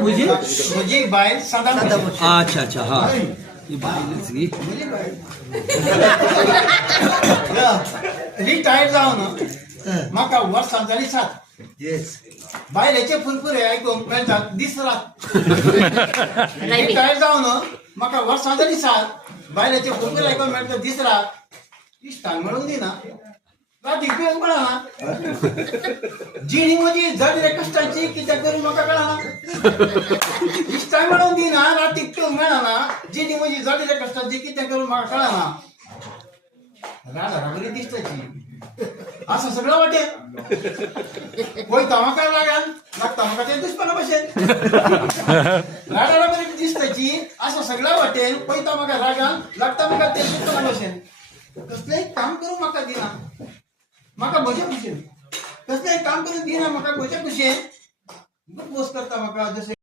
म्हणजे बायल साधा अच्छा अच्छा हा ही बाईलच गी रिटायर्ड जावन म्हाका वर्सां जाली 7 बायलेचे फुरफुरे आयकूंक मेळटात दीस रात रिटायर्ड जावन म्हाका वर्सां जाली 7 बायलेचे फुरफुरे आयकूंक मेळटात दीस रात इश्टांक मेळूंक दिना रातीक पिवंक मेळना जिणी म्हजी जड रे कश्टाची कित्याक करून म्हाका कळना इश्टांक मेळूंक दिना रातीक पिवंक मेळना जिणी म्हजी जड रे कश्टाची कित्याक करून म्हाका कळना राडा बरी दिसताची असं सगळं वाटेल पळयता म्हाका रागान लागता म्हाका ते दुश्मना भशेन राडा बरी दिसताची असं सगळं वाटेल पळयता म्हाका रागान लागता म्हाका ते दुश्मना भशेन कसलेंय काम करूंक म्हाका दिना म्हाका म्हज्या खुशेन कसलेंय काम करून दिना म्हाका म्हज्या खुशेन बस करता म्हाका जशें